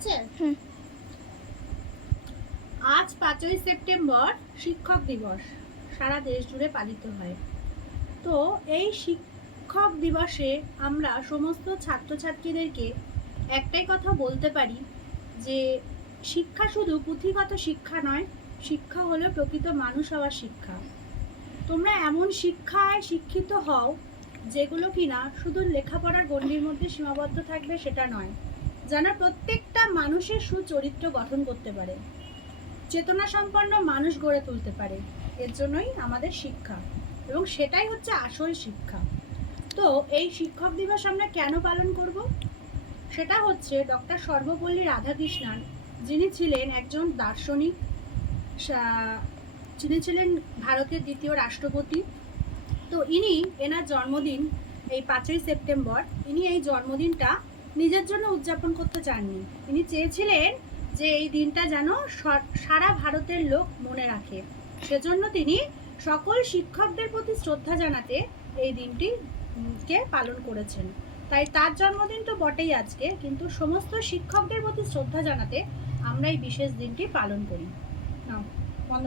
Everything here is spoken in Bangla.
আছে। আজ 5ই সেপ্টেম্বর শিক্ষক দিবস সারা দেশ জুড়ে পালিত হয়। তো এই শিক্ষক দিবসে আমরা সমস্ত ছাত্রছাত্রীদেরকে একটাই কথা বলতে পারি যে শিক্ষা শুধু পুঁথিগত শিক্ষা নয়, শিক্ষা হলো প্রকৃত মানুষ হওয়ার শিক্ষা। তোমরা এমন শিক্ষায় শিক্ষিত হও যেগুলো কিনা শুধু লেখাপড়ার গণ্ডির মধ্যে সীমাবদ্ধ থাকবে সেটা নয়, যেন প্রত্যেকটা মানুষের সুচরিত্র গঠন করতে পারে, চেতনা সম্পন্ন মানুষ গড়ে তুলতে পারে। এর জন্যই আমাদের শিক্ষা, এবং সেটাই হচ্ছে আসল শিক্ষা। তো এই শিক্ষক দিবস আমরা কেন পালন করব? সেটা হচ্ছে ডক্টর সর্বপল্লী রাধাকৃষ্ণন, যিনি ছিলেন একজন দার্শনিক, যিনি ছিলেন ভারতের দ্বিতীয় রাষ্ট্রপতি। তো এনার জন্মদিন এই 5ই সেপ্টেম্বর, ইনি এই জন্মদিনটা নিজের জন্য উদযাপন করতে চাননি। ইনি চেয়েছিলেন যে এই দিনটা যেন সারা ভারতের লোক মনে রাখে। সেজন্য তিনি সকল শিক্ষকদের প্রতি শ্রদ্ধা জানাতে এই দিনটিকে পালন করেছেন। তাই তার জন্মদিন তো বটেই আজকে, কিন্তু সমস্ত শিক্ষকদের প্রতি শ্রদ্ধা জানাতে আমরা এই বিশেষ দিনটি পালন করি। নাও।